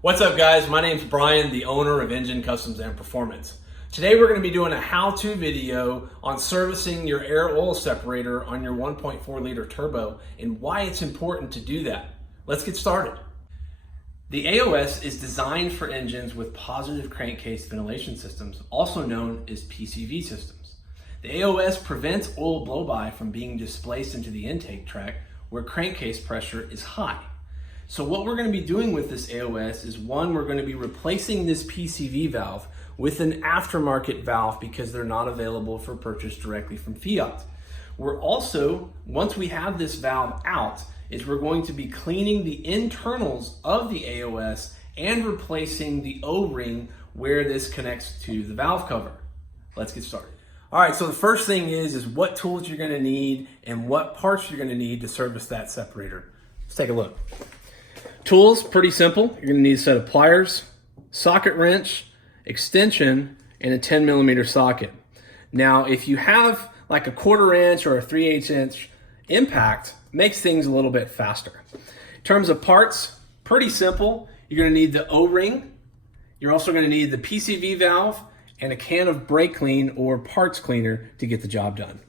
What's up guys, my name's Brian, the owner of Engine Customs and Performance. Today we're going to be doing a how-to video on servicing your air oil separator on your 1.4 liter turbo and why it's important to do that. Let's get started. The AOS is designed for engines with positive crankcase ventilation systems, also known as PCV systems. The AOS prevents oil blow-by from being displaced into the intake tract where crankcase pressure is high. So what we're going to be doing with this AOS is, one, we're going to be replacing this PCV valve with an aftermarket valve because they're not available for purchase directly from Fiat. We're also, once we have this valve out, we're going to be cleaning the internals of the AOS and replacing the O-ring where this connects to the valve cover. Let's get started. All right, so the first thing is what tools you're going to need and what parts you're going to need to service that separator. Let's take a look. Tools, pretty simple. You're gonna need a set of pliers, socket wrench, extension, and a 10mm socket. Now, if you have like a 1/4 inch or a 3/8 inch impact, makes things a little bit faster. In terms of parts, pretty simple. You're gonna need the O-ring. You're also gonna need the PCV valve and a can of brake clean or parts cleaner to get the job done.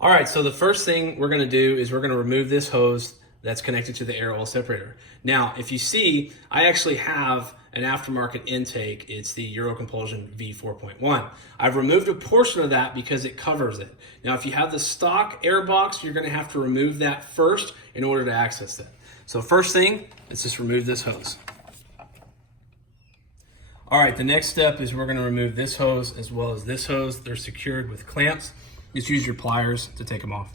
All right, so the first thing we're gonna do is we're gonna remove this hose that's connected to the air oil separator. Now, if you see, I actually have an aftermarket intake. It's the Eurocompulsion V4.1. I've removed a portion of that because it covers it. Now, if you have the stock airbox, you're gonna have to remove that first in order to access that. So first thing, let's just remove this hose. All right, the next step is we're gonna remove this hose as well as this hose. They're secured with clamps. Just use your pliers to take them off.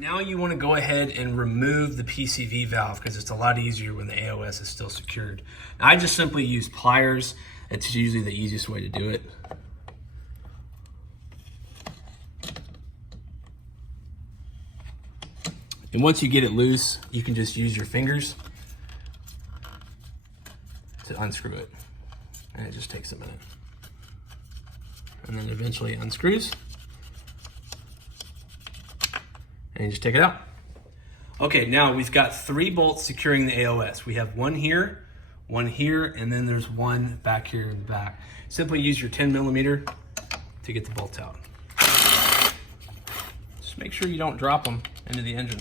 Now you want to go ahead and remove the PCV valve because it's a lot easier when the AOS is still secured. Now, I just simply use pliers. It's usually the easiest way to do it. And once you get it loose, you can just use your fingers to unscrew it. And it just takes a minute. And then eventually it unscrews. And you just take it out. Okay, now we've got 3 bolts securing the AOS. We have one here, and then there's one back here in the back. Simply use your 10mm to get the bolts out. Just make sure you don't drop them into the engine.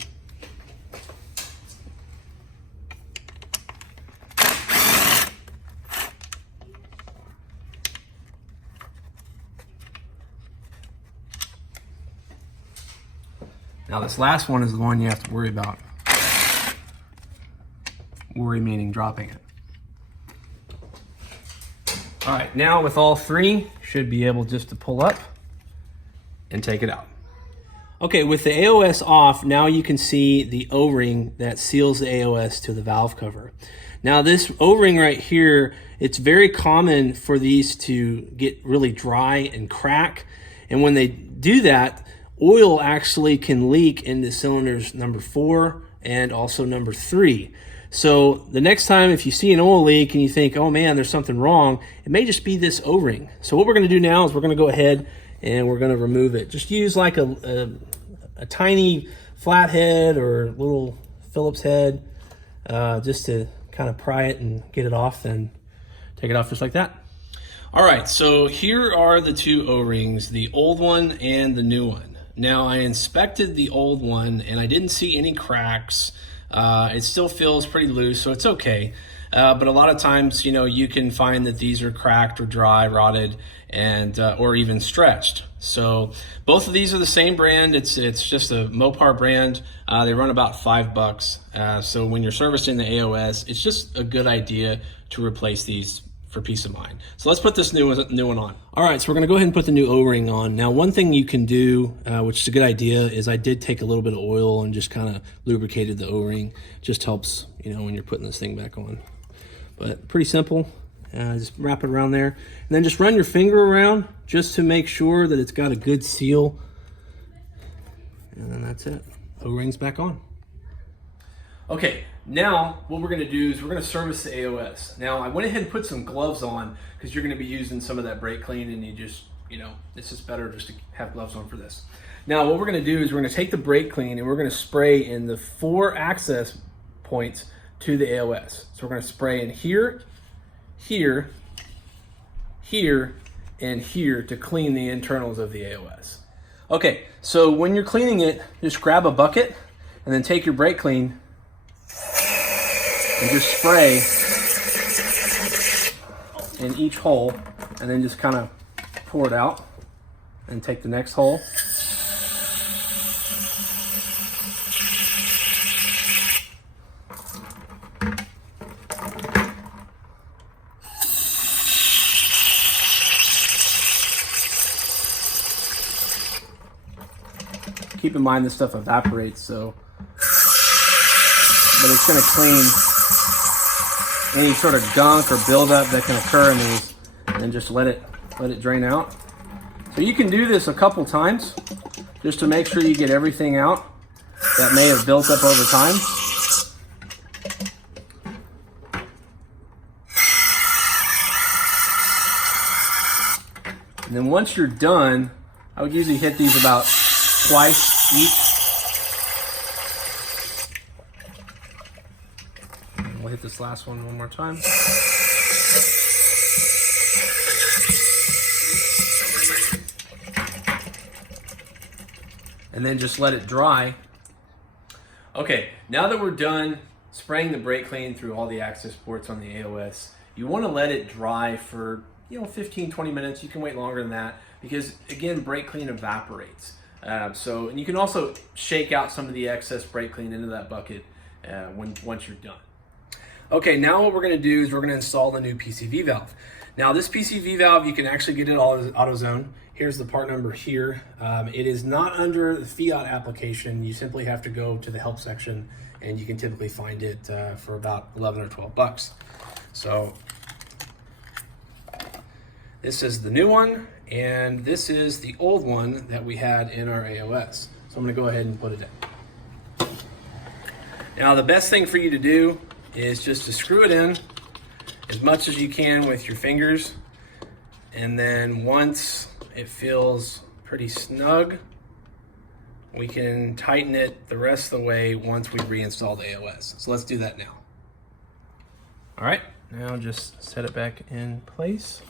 Now this last one is the one you have to worry about. Worry meaning dropping it. All right, now with all 3, should be able just to pull up and take it out. Okay, with the AOS off, now you can see the O-ring that seals the AOS to the valve cover. Now this O-ring right here, it's very common for these to get really dry and crack. And when they do that, oil actually can leak into cylinders number 4 and also number 3. So the next time if you see an oil leak and you think, oh man, there's something wrong, it may just be this O-ring. So what we're gonna do now is we're gonna go ahead and we're gonna remove it. Just use like a tiny flathead or little Phillips head just to kind of pry it and get it off, and take it off just like that. All right, so here are the 2 O-rings, the old one and the new one. Now, I inspected the old one and I didn't see any cracks. It still feels pretty loose, so it's okay. But a lot of times, you know, you can find that these are cracked or dry, rotted, and or even stretched. So both of these are the same brand. It's just a Mopar brand. They run about $5. So when you're servicing the AOS, it's just a good idea to replace these for peace of mind. So let's put this new one on. All right, so we're gonna go ahead and put the new O-ring on. Now, one thing you can do, which is a good idea, is I did take a little bit of oil and just kind of lubricated the O-ring. Just helps, you know, when you're putting this thing back on. But pretty simple. Just wrap it around there. And then just run your finger around just to make sure that it's got a good seal. And then that's it. O-ring's back on. Okay, Now, what we're gonna do is we're gonna service the AOS. Now, I went ahead and put some gloves on because you're gonna be using some of that brake clean and it's just better just to have gloves on for this. Now, what we're gonna do is we're gonna take the brake clean and we're gonna spray in the 4 access points to the AOS. So we're gonna spray in here, here, here, and here to clean the internals of the AOS. Okay, so when you're cleaning it, just grab a bucket and then take your brake clean and just spray in each hole and then just kind of pour it out and take the next hole. Keep in mind this stuff evaporates, but it's going to clean any sort of gunk or buildup that can occur in these, and just let it drain out. So you can do this a couple times just to make sure you get everything out that may have built up over time. And then once you're done, I would usually hit these about twice each. And we'll hit this last one more time. And then just let it dry. Okay, now that we're done spraying the brake clean through all the access ports on the AOS, you want to let it dry for 15-20 minutes. You can wait longer than that because, again, brake clean evaporates. And you can also shake out some of the excess brake clean into that bucket once you're done. Okay, now what we're going to do is we're going to install the new PCV valve. Now this PCV valve, you can actually get it AutoZone. Here's the part number here. It is not under the Fiat application. You simply have to go to the help section and you can typically find it for about 11 or 12 bucks. So this is the new one, and this is the old one that we had in our AOS. So I'm gonna go ahead and put it in. Now the best thing for you to do is just to screw it in as much as you can with your fingers, and then once it feels pretty snug, we can tighten it the rest of the way once we reinstall the AOS. So let's do that now. All right, now just set it back in place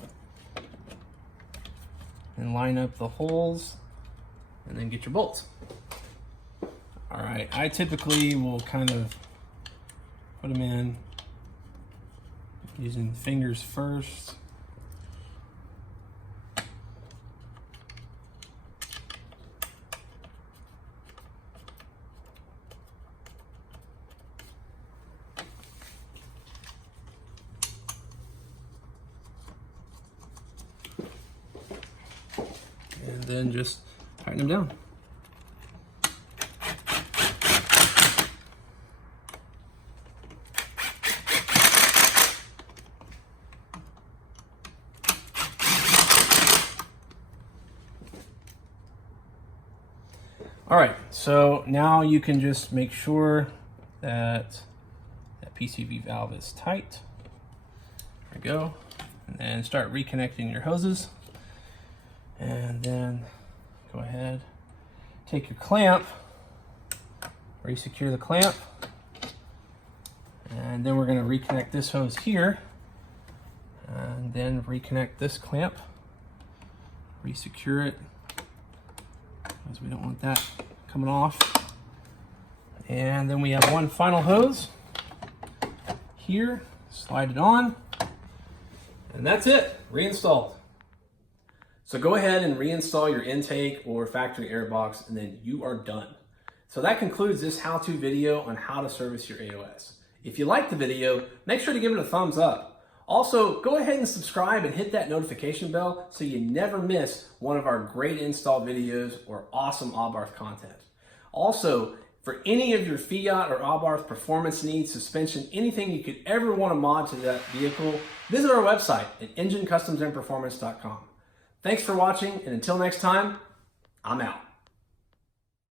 and line up the holes and then get your bolts. All right, I typically will kind of put them in using the fingers first. And then just tighten them down. All right, so now you can just make sure that that PCV valve is tight. There we go. And then start reconnecting your hoses. And then go ahead, take your clamp, resecure the clamp, and then we're going to reconnect this hose here, and then reconnect this clamp, resecure it, because we don't want that coming off. And then we have one final hose here, slide it on, and that's it, reinstalled. So go ahead and reinstall your intake or factory airbox, and then you are done. So that concludes this how-to video on how to service your AOS. If you liked the video, make sure to give it a thumbs up. Also, go ahead and subscribe and hit that notification bell so you never miss one of our great install videos or awesome Abarth content. Also, for any of your Fiat or Abarth performance needs, suspension, anything you could ever want to mod to that vehicle, visit our website at ngencustoms.com. Thanks for watching, and until next time, I'm out.